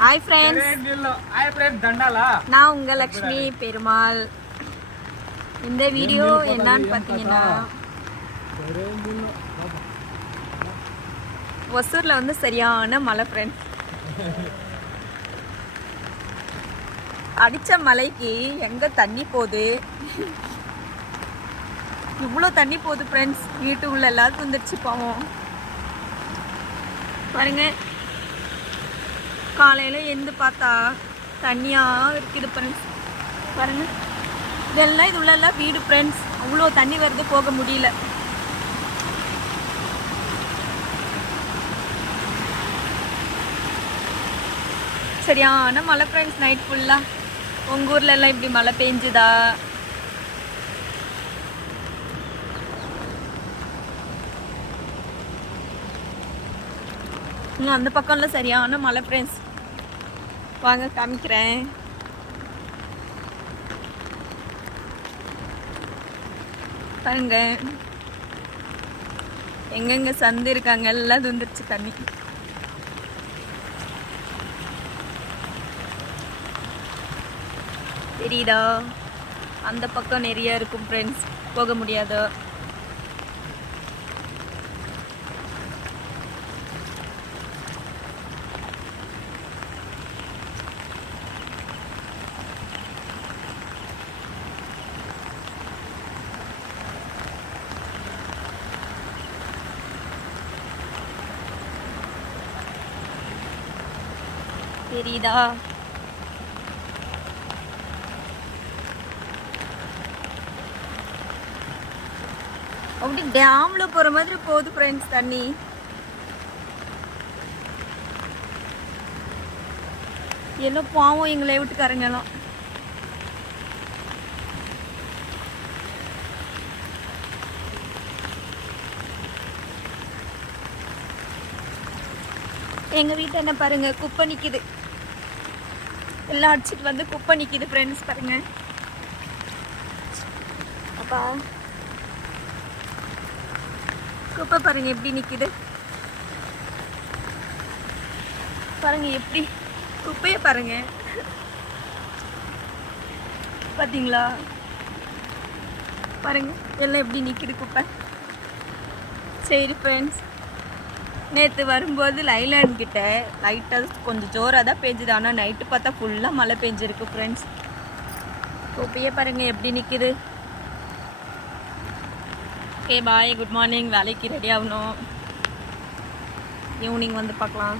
Hi friends, நான் உங்க லக்ஷ்மி பெருமாள். இந்த வீடியோ என்னன்னு பார்த்தீங்கன்னா, ஒசூர்ல வந்து சரியான மழை ஃப்ரெண்ட்ஸ். அடிச்ச மலைக்கு எங்க தண்ணி போகுது, இவ்வளோ தண்ணி போகுது ஃப்ரெண்ட்ஸ். வீட்டு உள்ள எல்லாரும் வந்துருச்சு பாவம். பாருங்க, காலையில எந்து பார்த்தா தண்ணியா இருக்குது ஃப்ரெண்ட்ஸ். பாருங்க, இதெல்லாம் இது உள்ள வீடு ஃப்ரெண்ட்ஸ். அவ்வளோ தண்ணி வருது, போக முடியல. சரியான மழை ஃப்ரெண்ட்ஸ், நைட் ஃபுல்லா. உங்க ஊர்ல எல்லாம் இப்படி மழை பெஞ்சுதா? அந்த பக்கம்ல சரியான மழை ஃப்ரெண்ட்ஸ். வாங்க காமிக்கிறேன். பாருங்க, எங்கெங்க சந்து இருக்காங்க எல்லாம் வந்துருச்சு தண்ணி. தெரியுதா? அந்த பக்கம் நிறைய இருக்கும் ஃப்ரெண்ட்ஸ், போக முடியாது. தெரியுதா? அப்படி டேம்ல போற மாதிரி போகுது ஃப்ரெண்ட்ஸ் தண்ணி. எல்லாம் பாவம் எங்களை வீட்டுக்காரங்க எல்லாம். எங்க வீட்டை என்ன பாருங்க, குப்பை நிக்குது. எல்லாம் அடிச்சிட்டு வந்து குப்பை நிக்குது ஃப்ரெண்ட்ஸ். பாருங்க அப்பா, குப்பை பாருங்க எப்படி நிக்குது. பாருங்க எப்படி குப்பையை பாருங்க, பாத்தீங்களா? பாருங்க எல்லாம் எப்படி நிக்குது குப்பை. சரி ஃப்ரெண்ட்ஸ், நேற்று வரும்போது லைலாண்ட் கிட்ட லைட்டாக கொஞ்சம் ஜோராக தான் பெஞ்சுது. ஆனால் நைட்டு பார்த்தா ஃபுல்லாக மழை பெஞ்சிருக்கு ஃப்ரெண்ட்ஸ். குப்பையே பாருங்க எப்படி நிற்குது. Okay bye, good morning. வேலைக்கு ரெடி ஆகணும். ஈவினிங் வந்து பார்க்கலாம்.